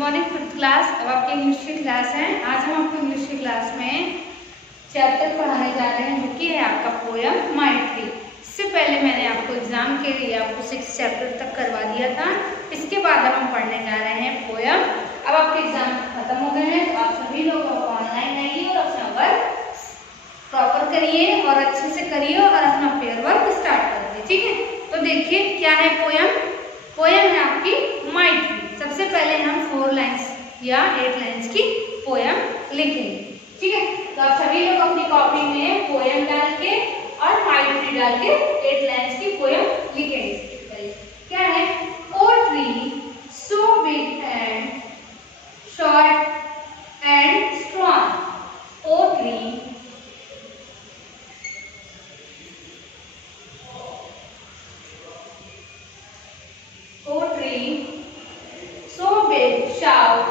Morning fifth class. अब आपकी English की क्लास है। आज हम आपको इंग्लिश की क्लास में चैप्टर पढ़ाने जा रहे हैं जो कि है आपका पोयम माई ट्री। इससे पहले मैंने आपको एग्जाम के लिए आपको 6 चैप्टर तक करवा दिया था। इसके बाद अब हम पढ़ने जा रहे हैं पोयम। अब आपके एग्जाम खत्म हो गए हैं, तो आप सभी लोग ऑनलाइन आइए और अपना वर्क प्रॉपर करिए और अच्छे से करिए और अपना पेयर वर्क स्टार्ट करिए, ठीक है। तो देखिए क्या है पोयम। पोयम है आपकी माई ट्री। सबसे पहले हम 4 लाइन्स या 8 लाइन्स की पोयम लिखेंगे, ठीक है। तो आप सभी लोग अपनी कॉपी में पोयम डाल के और माई ट्री डाल के 8 लाइन्स की पोयम लिखेंगे। क्या है? O tree so big and short and strong. O tree so big, shout,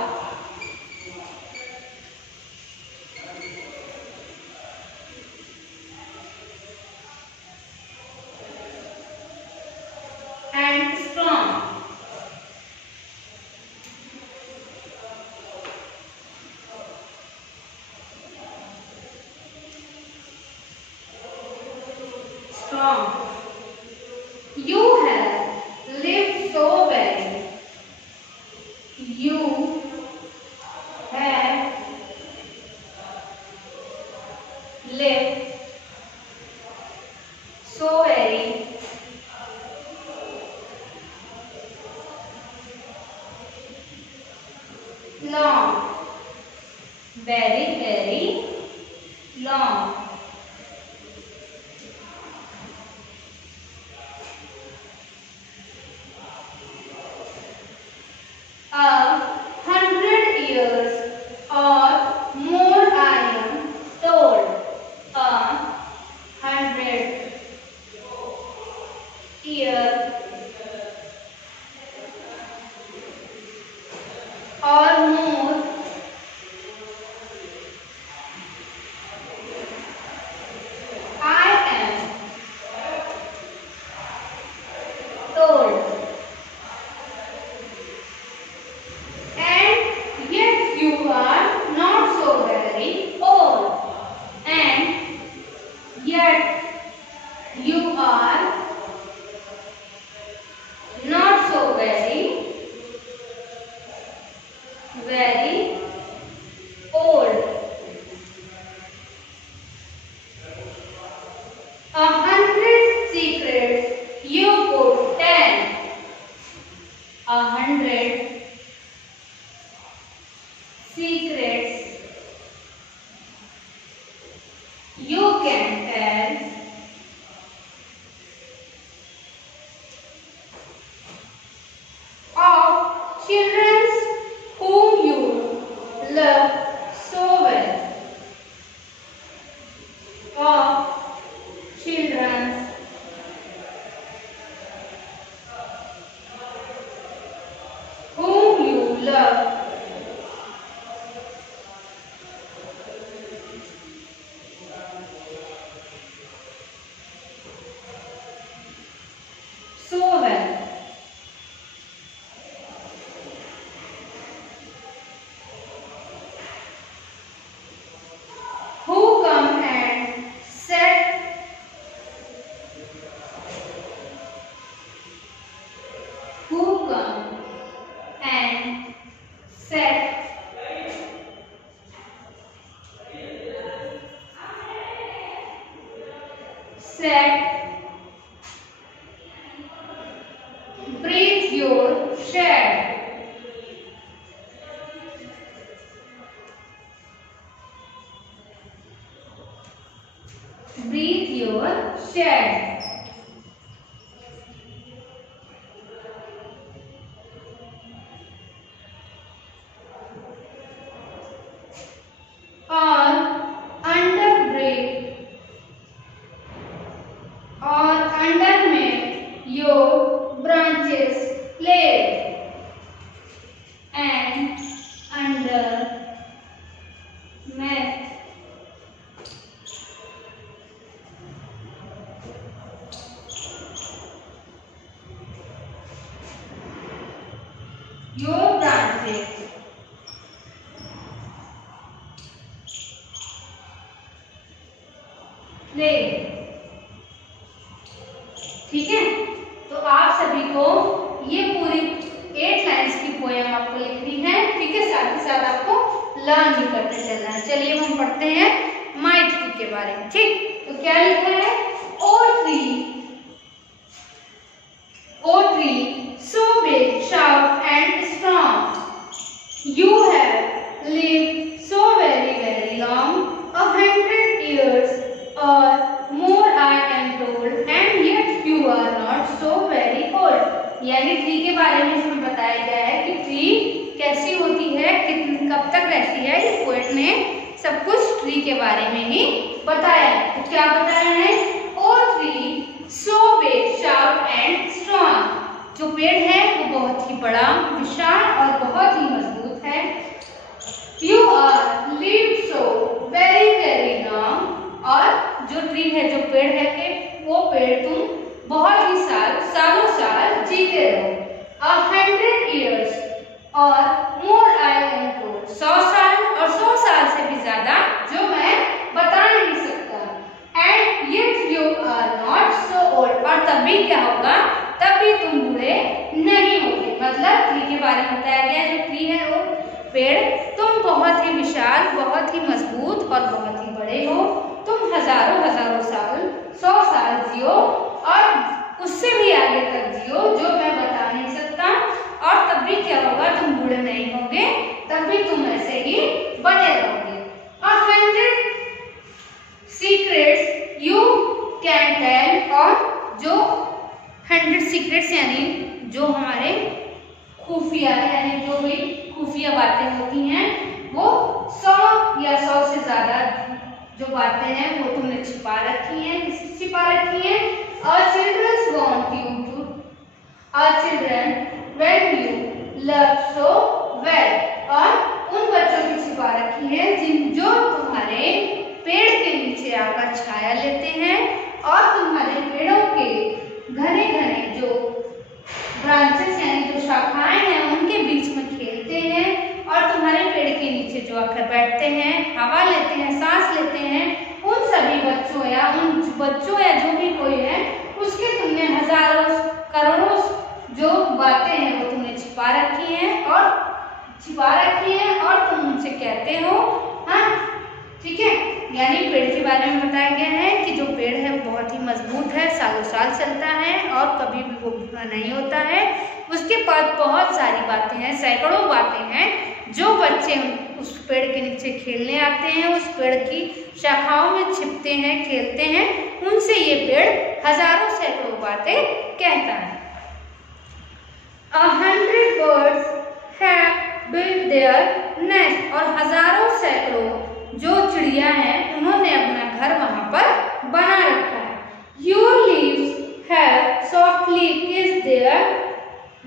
and strong. Strong. You have lived so well. You have lived so very long, very long. A 100 years or more I am told. A 100 years or more I am told. And yet you are not so very old. And yet you are not so very old. 100 secrets you could tell. 100 secrets you can tell. Of children whom you love so well. Of children whom you love so well. Who come and set who come and set breathe your shade. Breathe your shade. Or underneath your branches lay. And underneath your branches सभी को ये पूरी 8 lines की poem आपको लिखनी है, ठीक है। साथ ही साथ आपको लर्न भी करते चलना है। चलिए हम पढ़ते हैं माई ट्री के बारे में, ठीक। तो क्या लिखा है, O tree so big, sharp and strong, you have lived so very very long, 100 years or more I am told, and yet you are not so very old। यानी ट्री के बारे में इसमें बताया गया है कि ट्री कैसी होती है, कब तक रहती है। इस पोएट ने सब कुछ ट्री के बारे में ही बताया है। तो क्या बताया है, O tree so big, sharp and strong, जो पेड़ है वो बहुत ही बड़ा, विशाल और बहुत ही मजबूत है। You are lived so very very long, और जो ट्री है, जो पेड़ है कि वो पेड़ तुम बहुत ही सालों साल जीते रहो। 100 years और more I am told, 100 साल और 100 साल से भी ज्यादा, जो मैं बता नहीं सकता। And yet you are not so old, और तब भी क्या होगा, तब भी तुम बूढ़े नहीं होगे। मतलब ट्री के बारे में बताया गया है, जो ट्री है वो पेड़, तुम बहुत ही विशाल, बहुत ही मजबूत और बहुत ही बड़े हो। तुम हजारों साल, 100 साल जियो और उससे भी आगे तक जियो, जो मैं बता नहीं सकता। और तब भी क्या होगा, तुम बूढ़े नहीं होगे, तब भी तुम ऐसे ही बने रहोगे। 100 सीक्रेट्स यू कैन टेल, और जो 100 सीक्रेट्स यानी जो हमारे खुफिया, यानी जो भी खुफिया बातें होती हैं, वो 100 या 100 से ज्यादा जो बातें हैं वो तुमने छिपा रखी हैं। किसकी छिपा रखी हैं, Our children want you to, our children when you love so well, और उन बच्चों की छिपा रखी है जो तुम्हारे पेड़ के नीचे आकर छाया लेते हैं और तुम्हारे पेड़ों के घने घने जो ब्रांचेस यानी जो शाखाएं हैं उनके बीच में खेलते हैं, और तुम्हारे पेड़ के नीचे जो आकर बैठते हैं, हवा लेते हैं, सांस लेते हैं, उन सभी बच्चों या जो भी कोई है उसके तुमने हजारों करोड़ों जो बातें हैं वो तुमने छिपा रखी हैं और तुम उनसे कहते हो, हाँ ठीक है। यानी पेड़ के बारे में बताया गया है कि जो पेड़ है वो बहुत ही मजबूत है, सालों साल चलता है और कभी भी वो बुरा नहीं होता है। उसके पास बहुत सारी बातें हैं, सैकड़ों बातें हैं, जो बच्चे उस पेड़ के नीचे खेलने आते हैं, उस पेड़ की शाखाओं में छिपते हैं, खेलते हैं, उनसे ये पेड़ हजारों सैकड़ों बातें कहता है। 100 birds have built their nest, और हजारों सैकड़ों जो चिड़िया हैं उन्होंने अपना घर वहां पर बना रखा है। Your leaves have softly kissed their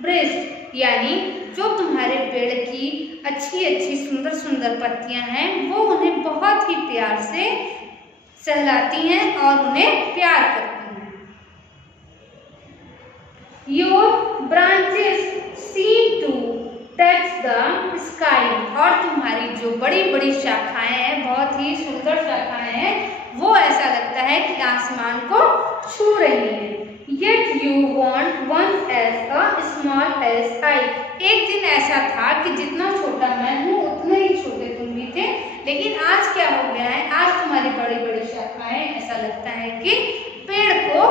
breast, यानी जो तुम्हारे पेड़ की अच्छी अच्छी सुंदर सुंदर पत्तियां हैं वो उन्हें बहुत ही प्यार से सहलाती हैं और उन्हें प्यार करती हैं। Your branches seem to touch the sky, और तुम्हारी जो बड़ी बड़ी शाखाएं हैं, बहुत ही सुंदर शाखाएं हैं, वो ऐसा लगता है कि आसमान को छू रही हैं। Yet you want once as a small as I, एक दिन ऐसा था कि जितना छोटा मैं हूँ उतने ही छोटे तुम भी थे, लेकिन आज क्या हो गया है, आज तुम्हारी बड़ी बड़ी शाखाएं ऐसा लगता है कि पेड़ को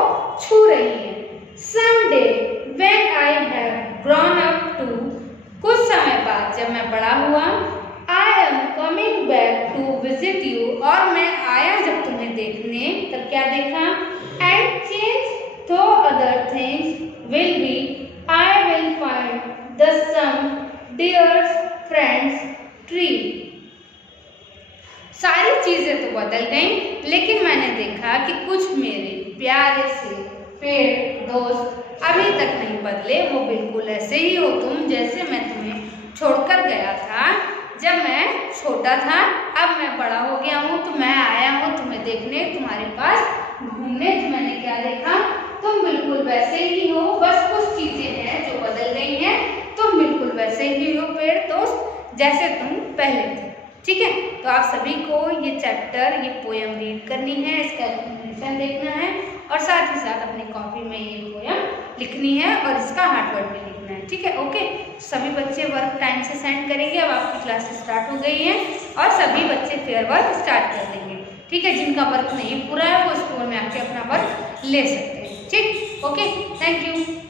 छू रही है। Someday when I have grown up to, कुछ समय बाद जब मैं बड़ा हुआ, I am coming back to visit you, और मैं आया जब तुम्हें देखने, तब क्या देखा, and change though other things will be, I will find the some dear friends tree। सारी चीजें तो बदल गईं, लेकिन मैंने देखा कि कुछ मेरे प्यारे से पेड़ दोस्त अभी तक नहीं बदले, वो बिल्कुल ऐसे ही हो तुम जैसे मैं तुम्हें छोड़कर गया था जब मैं छोटा था। अब मैं बड़ा हो गया हूँ तो मैं आया हूँ तुम्हें देखने, तुम्हारे पास घूमने। तो मैंने क्या देखा, तुम बिल्कुल वैसे ही हो, बस कुछ चीजें हैं जो बदल गई हैं, तुम बिल्कुल वैसे ही हो पेड़ दोस्त जैसे तुम पहले थे, ठीक है। तो आप सभी को ये चैप्टर, ये पोयम रीड करनी है, इसका एक्सप्लेनेशन देखना है और साथ ही साथ अपनी कॉपी में ये पोयम लिखनी है और इसका हार्ड वर्ड भी लिखना है, ठीक है। ओके, सभी बच्चे वर्क टाइम से सेंड करेंगे। अब आपकी क्लासेस स्टार्ट हो गई हैं और सभी बच्चे फेयर वर्क स्टार्ट कर देंगे, ठीक है। जिनका वर्क नहीं पूरा है वो स्कूल में आके अपना वर्क ले सकते हैं, ठीक। Okay, thank you.